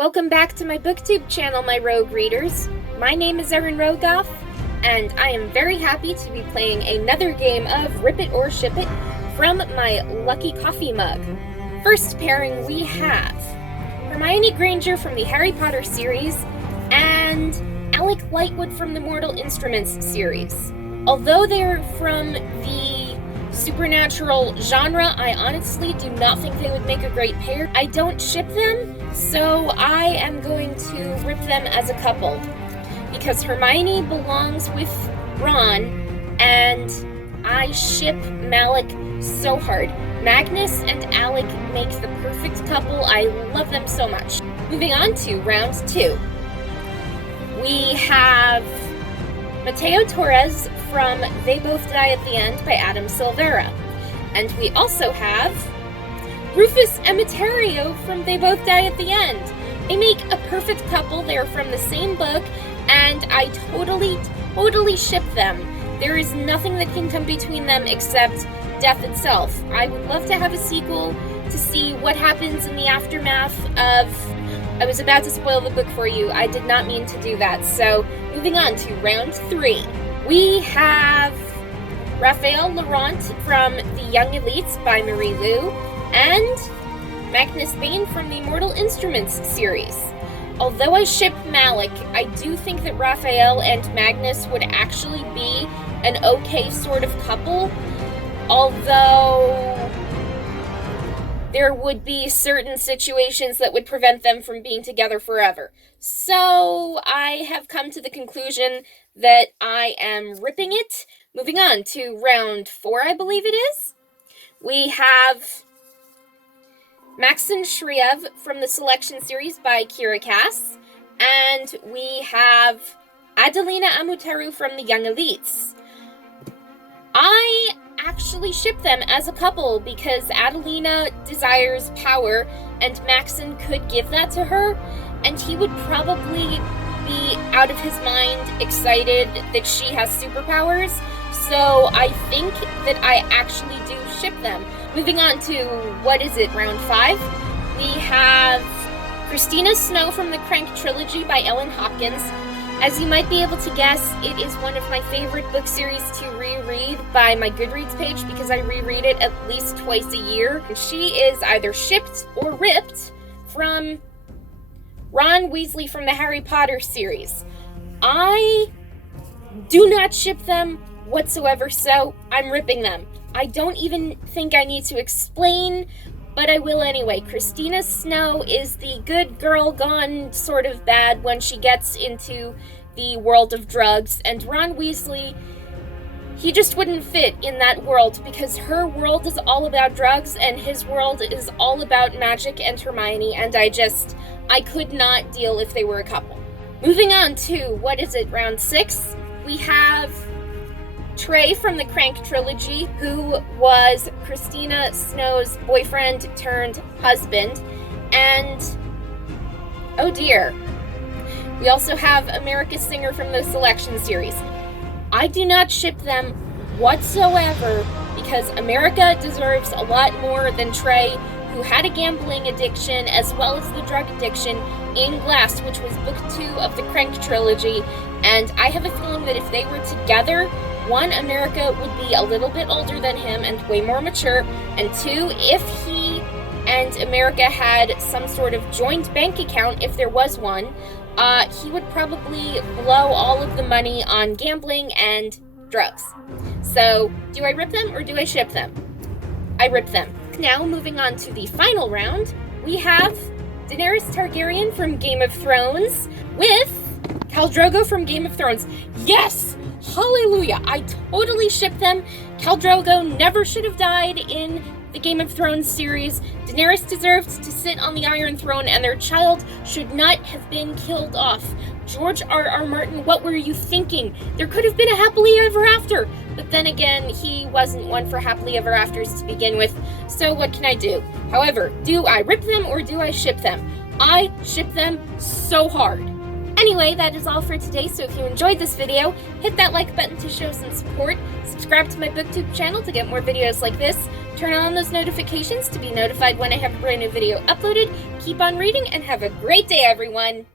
Welcome back to my booktube channel, my rogue readers. My name is Erin Rogoff, and I am very happy to be playing another game of Rip It or Ship It from my lucky coffee mug. First pairing we have Hermione Granger from the Harry Potter series and Alec Lightwood from the Mortal Instruments series. Although they're from the supernatural genre, I honestly do not think they would make a great pair. I don't ship them, so I am going to rip them as a couple. Because Hermione belongs with Ron, and I ship Malik so hard. Magnus and Alec make the perfect couple. I love them so much. Moving on to round 2. We have Mateo Torres from They Both Die at the End by Adam Silvera. And we also have Rufus Emeterio from They Both Die at the End. They make a perfect couple. They're from the same book, and I totally ship them. There is nothing that can come between them except death itself. I would love to have a sequel to see what happens in the aftermath of... I was about to spoil the book for you. I did not mean to do that. So, moving on to round 3. We have Raphael Laurent from The Young Elites by Marie Lu, and Magnus Bane from the Mortal Instruments series. Although I ship Malik, I do think that Raphael and Magnus would actually be an okay sort of couple, although there would be certain situations that would prevent them from being together forever. So I have come to the conclusion that I am ripping it. Moving on to round 4, I believe it is. We have Maxim Shriev from the Selection series by Kira Cass, and we have Adelina Amuteru from the Young Elites. I actually ship them as a couple because Adelina desires power and Maxim could give that to her, and he would probably be out of his mind excited that she has superpowers. So I think that I actually do ship them. Moving on to, round 5? We have Christina Snow from the Crank Trilogy by Ellen Hopkins. As you might be able to guess, it is one of my favorite book series to reread by my Goodreads page because I reread it at least twice a year. She is either shipped or ripped from Ron Weasley from the Harry Potter series. I do not ship them whatsoever, so I'm ripping them. I don't even think I need to explain, but I will anyway. Christina Snow is the good girl gone sort of bad when she gets into the world of drugs, and Ron Weasley, he just wouldn't fit in that world because her world is all about drugs and his world is all about magic and Hermione, and I could not deal if they were a couple. Moving on to, round 6? We have Trey from the Crank Trilogy, who was Christina Snow's boyfriend turned husband, and oh dear, we also have America Singer from the Selection series. I do not ship them whatsoever because America deserves a lot more than Trey, who had a gambling addiction as well as the drug addiction in Glass, which was book 2 of the Crank Trilogy, and I have a feeling that if they were together, 1, America would be a little bit older than him and way more mature, and 2, if he and America had some sort of joint bank account, if there was one, he would probably blow all of the money on gambling and drugs. So, do I rip them or do I ship them? I rip them. Now, moving on to the final round, we have Daenerys Targaryen from Game of Thrones with Khal Drogo from Game of Thrones. Yes! Hallelujah! I totally ship them. Khal Drogo never should have died in the Game of Thrones series. Daenerys deserves to sit on the Iron Throne, and their child should not have been killed off. George R.R. Martin, what were you thinking? There could have been a happily ever after. But then again, he wasn't one for happily ever afters to begin with, so what can I do? However, do I rip them or do I ship them? I ship them so hard. Anyway, that is all for today, so if you enjoyed this video, hit that like button to show some support, subscribe to my booktube channel to get more videos like this, Turn on those notifications to be notified when I have a brand new video uploaded. Keep on reading and have a great day, everyone!